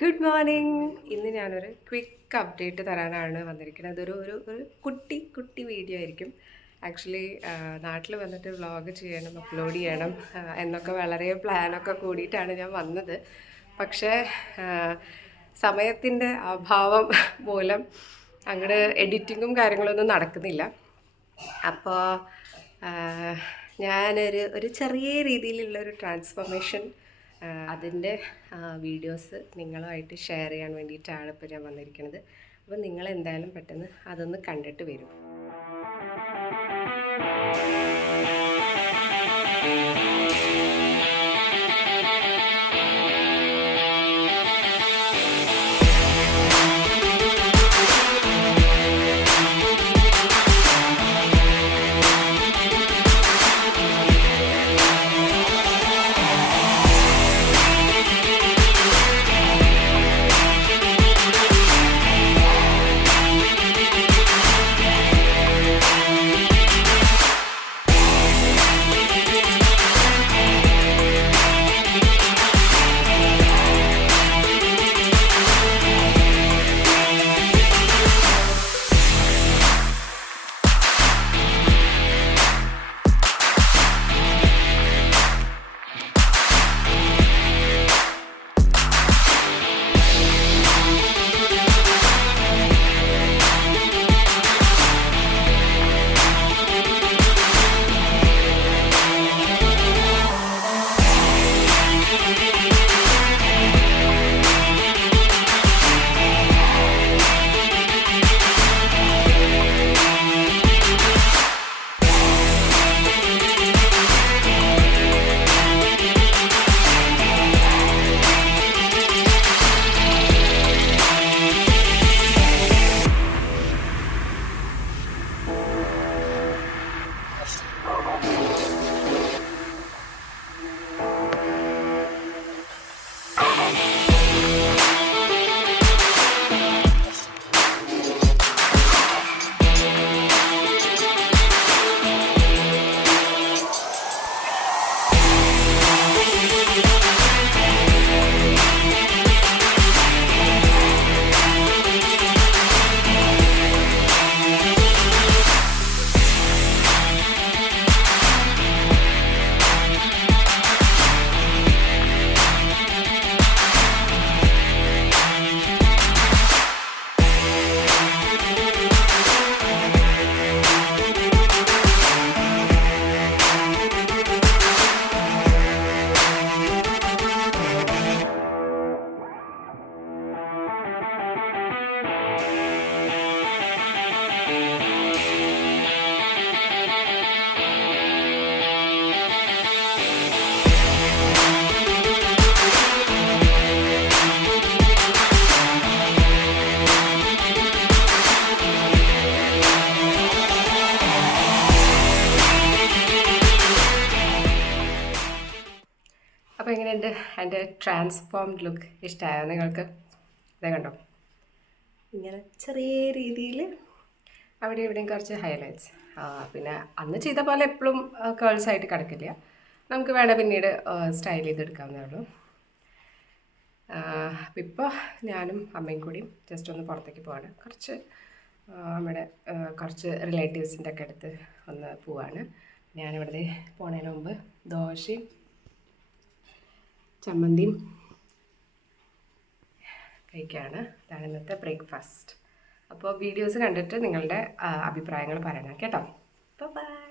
Good morning. ഇന്ന് ഞാനൊരു quick update തരാനാണ് വന്നിരിക്കുന്നത്. അതൊരു കുട്ടി കുട്ടി വീഡിയോ ആയിരിക്കും. ആക്ച്വലി നാട്ടിൽ വന്നിട്ട് വ്ളോഗ് ചെയ്യണം, അപ്ലോഡ് ചെയ്യണം എന്നൊക്കെ വളരെ പ്ലാനൊക്കെ കൂടിയിട്ടാണ് ഞാൻ വന്നത്. പക്ഷേ സമയത്തിൻ്റെ അഭാവം മൂലം അങ്ങോട്ട് എഡിറ്റിങ്ങും കാര്യങ്ങളൊന്നും നടക്കുന്നില്ല. അപ്പോൾ ഞാനൊരു ചെറിയ രീതിയിലുള്ളൊരു ട്രാൻസ്ഫോർമേഷൻ അതിൻ്റെ വീഡിയോസ് നിങ്ങളുമായിട്ട് ഷെയർ ചെയ്യാൻ വേണ്ടിയിട്ടാണ് ഇപ്പോൾ ഞാൻ വന്നിരിക്കുന്നത്. അപ്പോൾ നിങ്ങളെന്തായാലും പെട്ടെന്ന് അതൊന്ന് കണ്ടിട്ട് വരും. അപ്പോൾ എങ്ങനെയുണ്ട് എൻ്റെ ട്രാൻസ്ഫോംഡ് ലുക്ക്? ഇഷ്ടമായോ നിങ്ങൾക്ക്? ഇതേ കണ്ടോ, ഇങ്ങനെ ചെറിയ രീതിയിൽ അവിടെ ഇവിടെയും കുറച്ച് ഹൈലൈറ്റ്സ്. പിന്നെ അന്ന് ചെയ്ത പോലെ എപ്പോഴും കേൾസായിട്ട് കിടക്കില്ല, നമുക്ക് വേണേൽ പിന്നീട് സ്റ്റൈൽ ചെയ്തെടുക്കാവുന്നേ ഉള്ളൂ. അപ്പം ഇപ്പോൾ ഞാനും അമ്മയും കൂടി ജസ്റ്റ് ഒന്ന് പുറത്തേക്ക് പോവാണ്. നമ്മുടെ കുറച്ച് റിലേറ്റീവ്സിൻ്റെ ഒക്കെ അടുത്ത് ഒന്ന് പോവാണ്. ഞാനിവിടെ പോണതിന് മുമ്പ് ദോശയും ചമ്മന്തിയും കഴിക്കുകയാണ്. അതാണ് ഇന്നത്തെ ബ്രേക്ക്ഫാസ്റ്റ്. അപ്പോൾ വീഡിയോസ് കണ്ടിട്ട് നിങ്ങളുടെ അഭിപ്രായങ്ങൾ പറയണം കേട്ടോ. ബൈ.